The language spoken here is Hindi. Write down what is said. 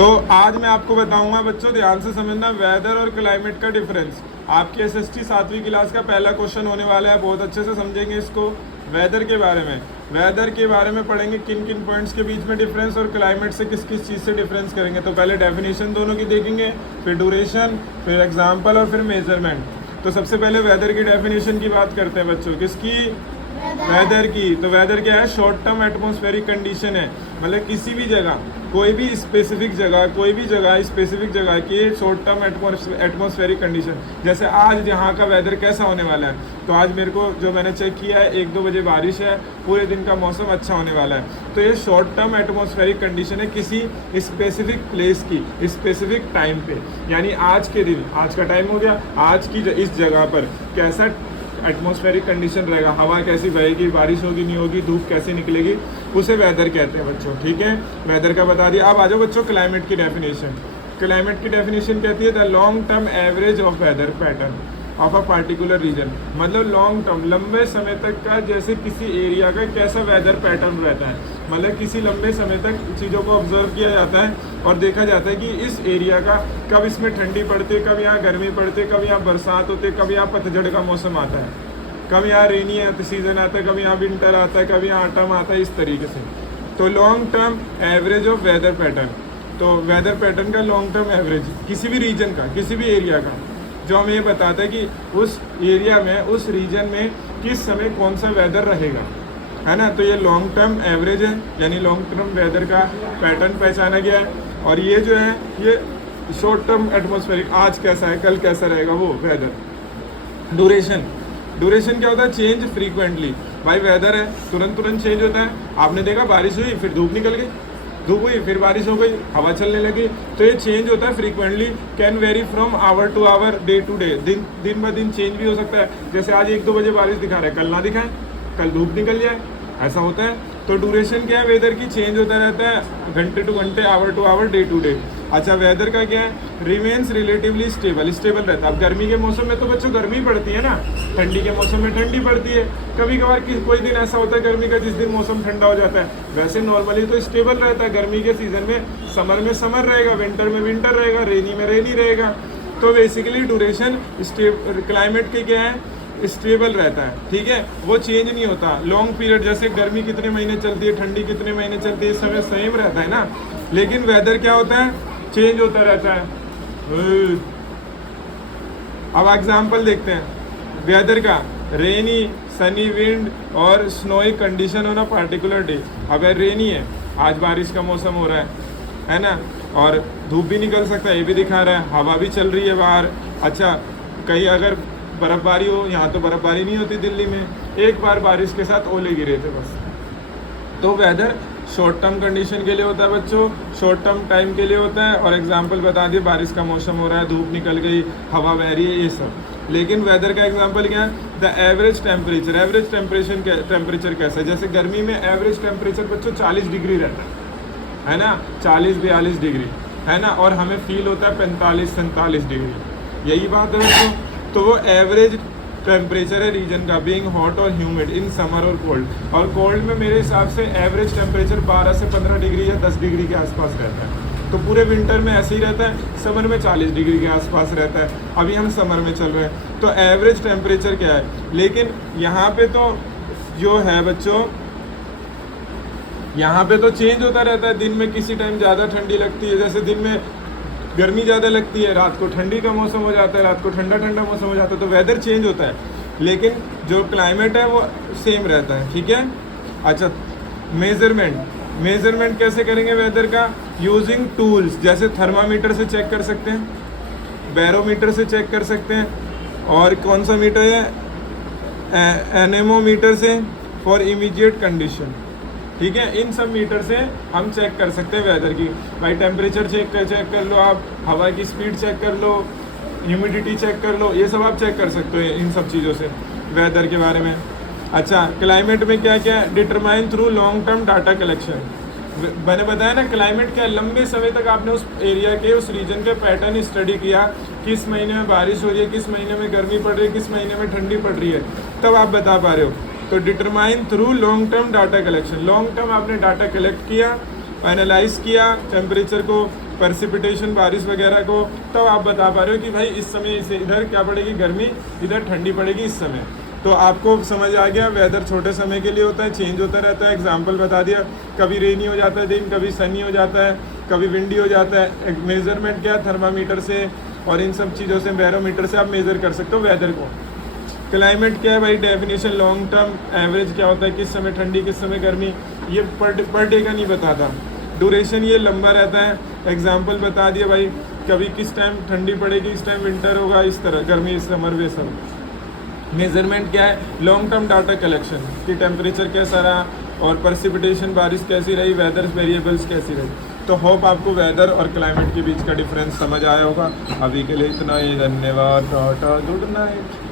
तो आज मैं आपको बताऊंगा बच्चों, ध्यान से समझना, वेदर और क्लाइमेट का डिफरेंस। आपके एसएसटी 7वीं क्लास का पहला क्वेश्चन होने वाला है, बहुत अच्छे से समझेंगे इसको। वेदर के बारे में पढ़ेंगे किन किन पॉइंट्स के बीच में डिफरेंस, और क्लाइमेट से किस किस चीज़ से डिफरेंस करेंगे। तो पहले डेफिनेशन दोनों की देखेंगे, फिर ड्यूरेशन, फिर एग्जाम्पल और फिर मेजरमेंट। तो सबसे पहले वेदर की डेफिनेशन की बात करते हैं बच्चों। किसकी? वेदर की। तो वेदर क्या है? शॉर्ट टर्म एटमॉस्फेरिक कंडीशन है, मतलब किसी भी जगह, कोई भी स्पेसिफिक जगह की शॉर्ट टर्म एटमॉस्फेरिक कंडीशन। जैसे आज यहाँ का वेदर कैसा होने वाला है, तो आज मेरे को जो मैंने चेक किया है 1-2 बजे बारिश है, पूरे दिन का मौसम अच्छा होने वाला है। तो ये शॉर्ट टर्म एटमॉस्फेरिक कंडीशन है किसी स्पेसिफिक प्लेस की स्पेसिफिक टाइम पे, यानी आज के दिन, आज का टाइम हो गया, आज की इस जगह पर कैसा एटमॉस्फेरिक कंडीशन रहेगा, हवा कैसी बहेगी, बारिश होगी नहीं होगी, धूप कैसे निकलेगी, उसे वेदर कहते हैं बच्चों। ठीक है, वेदर का बता दिया। अब आ जाओ बच्चों क्लाइमेट की डेफिनेशन। क्लाइमेट की डेफिनेशन कहती है the long term average of weather pattern of a particular region. मतलब लॉन्ग टर्म, लंबे समय तक का जैसे किसी एरिया का कैसा वेदर पैटर्न रहता है, मतलब किसी लंबे समय तक चीज़ों को ऑब्जर्व किया जाता है और देखा जाता है कि इस एरिया का कब इसमें ठंडी पड़ती है, कब यहाँ गर्मी पड़ती है, कब यहाँ बरसात होती है, कब यहाँ पतझड़ का मौसम आता है, कब यहाँ रेनी सीजन आता है, कब यहाँ विंटर आता है, कब यहाँ ऑटम आता है, इस तरीके से। तो long term average of weather pattern, तो वेदर पैटर्न का लॉन्ग टर्म एवरेज किसी भी रीजन का, किसी भी एरिया का, जो हमें ये बताता है कि उस एरिया में, उस रीजन में किस समय कौन सा वेदर रहेगा, है ना। तो ये लॉन्ग टर्म एवरेज है, यानी लॉन्ग टर्म वेदर का पैटर्न पहचाना गया है। और ये जो है ये शॉर्ट टर्म एटमॉस्फेरिक, आज कैसा है, कल कैसा रहेगा, वो वेदर। ड्यूरेशन क्या होता है? Change frequently. भाई वेदर है, तुरंत चेंज होता है। आपने देखा बारिश हुई, फिर धूप निकल गई, धूप हुई, फिर बारिश हो गई, हवा चलने लगी। तो ये चेंज होता है frequently, can vary from hour to hour, day to day, दिन ब दिन चेंज भी हो सकता है। जैसे आज 1-2 बजे बारिश दिखा रहा है, कल ना दिखाए, कल धूप निकल जाए, ऐसा होता है। तो ड्यूरेशन क्या है? वेदर की चेंज होता रहता है, घंटे टू घंटे, hour to hour, day to day. अच्छा, वेदर का क्या है? रिमेन्स रिलेटिवली स्टेबल रहता है। अब गर्मी के मौसम में तो बच्चों गर्मी पड़ती है ना, ठंडी के मौसम में ठंडी पड़ती है। कभी कभार कोई दिन ऐसा होता है गर्मी का जिस दिन मौसम ठंडा हो जाता है। वैसे नॉर्मली तो स्टेबल रहता है। गर्मी के सीजन में समर रहेगा, विंटर में विंटर रहेगा, रेनी में रेनी रहेगा। तो बेसिकली ड्यूरेशन क्लाइमेट के क्या है? स्टेबल रहता है। ठीक है, वो चेंज नहीं होता। लॉन्ग पीरियड, जैसे गर्मी कितने महीने चलती है, ठंडी कितने महीने चलती है, इस समय सेम रहता है ना। लेकिन वेदर क्या होता है? चेंज होता रहता है। अब एग्जाम्पल देखते हैं वेदर का। रेनी, सनी विंड और snowy condition on a particular day. अगर रेनी है, आज बारिश का मौसम हो रहा है ना, और धूप भी निकल सकता है, ये भी दिखा रहा है, हवा भी चल रही है बाहर। अच्छा, कहीं अगर बर्फबारी हो, यहाँ तो बर्फबारी नहीं होती दिल्ली में, एक बार बारिश के साथ ओले गिरे थे बस। तो वेदर शॉर्ट टर्म कंडीशन के लिए होता है बच्चों, शॉर्ट टर्म टाइम के लिए होता है। और एग्जांपल बता दिए, बारिश का मौसम हो रहा है, धूप निकल गई, हवा बह रही है, ये सब। लेकिन वेदर का एग्जांपल क्या है? The average temperature. Average temperature कैसा है? जैसे गर्मी में एवरेज टेम्परेचर बच्चों 40 डिग्री रहता है ना, 40-42 डिग्री, है ना, और हमें फील होता है 45-47 डिग्री। यही बात है बच्चों। तो वो एवरेज टेम्परेचर है रीजन का, बीइंग हॉट और ह्यूमिड इन समर और कोल्ड। और कोल्ड में मेरे हिसाब से एवरेज टेम्परेचर 12 से 15 डिग्री या 10 डिग्री के आसपास रहता है। तो पूरे विंटर में ऐसे ही रहता है, समर में 40 डिग्री के आसपास रहता है। अभी हम समर में चल रहे हैं। तो एवरेज टेम्परेचर क्या है? लेकिन यहाँ पे तो जो है बच्चों, यहाँ पे तो चेंज होता रहता है। दिन में किसी टाइम ज़्यादा ठंडी लगती है, जैसे दिन में गर्मी ज़्यादा लगती है, रात को ठंडी का मौसम हो जाता है, रात को ठंडा मौसम हो जाता है। तो वेदर चेंज होता है, लेकिन जो क्लाइमेट है वो सेम रहता है। ठीक है। अच्छा, मेजरमेंट कैसे करेंगे वेदर का? यूजिंग टूल्स, जैसे थर्मामीटर से चेक कर सकते हैं, बैरोमीटर से चेक कर सकते हैं, और कौन सा मीटर है? एनेमोमीटर से, फॉर इमीडिएट कंडीशन। ठीक है, इन सब मीटर से हम चेक कर सकते हैं वेदर की। भाई टेम्परेचर चेक कर लो आप, हवा की स्पीड चेक कर लो, ह्यूमिडिटी चेक कर लो, ये सब आप चेक कर सकते हो इन सब चीज़ों से वेदर के बारे में। अच्छा, क्लाइमेट में क्या क्या है? Determine through long term data collection. मैंने बताया ना, क्लाइमेट क्या, लंबे समय तक आपने उस एरिया के, उस रीजन के पैटर्न स्टडी किया, किस महीने में बारिश हो रही है, किस महीने में गर्मी पड़ रही है, किस महीने में ठंडी पड़ रही है, तब आप बता पा रहे हो। तो determine through long term data collection. Long term आपने डाटा कलेक्ट किया, एनालाइज किया टेम्परेचर को, प्रेसिपिटेशन बारिश वगैरह को, तब आप बता पा रहे हो कि भाई इस समय इसे इधर क्या पड़ेगी गर्मी, इधर ठंडी पड़ेगी इस समय। तो आपको समझ आ गया वेदर छोटे समय के लिए होता है, चेंज होता रहता है। एग्जांपल बता दिया, कभी रेनी हो जाता है दिन, कभी सनी हो जाता है, कभी विंडी हो जाता है। मेजरमेंट क्या है, थर्मामीटर से और इन सब चीज़ों से, बैरोमीटर से आप मेज़र कर सकते हो वेदर को। क्लाइमेट क्या है भाई, डेफिनेशन लॉन्ग टर्म एवरेज क्या होता है, किस समय ठंडी किस समय गर्मी, ये पर डे का नहीं बताता। ड्यूरेशन ये लंबा रहता है। एग्जांपल बता दिया भाई, कभी किस टाइम ठंडी पड़ेगी, इस टाइम विंटर होगा, इस तरह गर्मी इस समर वे सब। मेजरमेंट क्या है, लॉन्ग टर्म डाटा कलेक्शन कि टेम्परेचर कैसा रहा और प्रेसिपिटेशन बारिश कैसी रही, वेदर वेरिएबल्स कैसी रही। तो होप आपको वेदर और क्लाइमेट के बीच का डिफरेंस समझ आया होगा। अभी के लिए इतना ही, धन्यवाद, टाटा, गुड नाइट।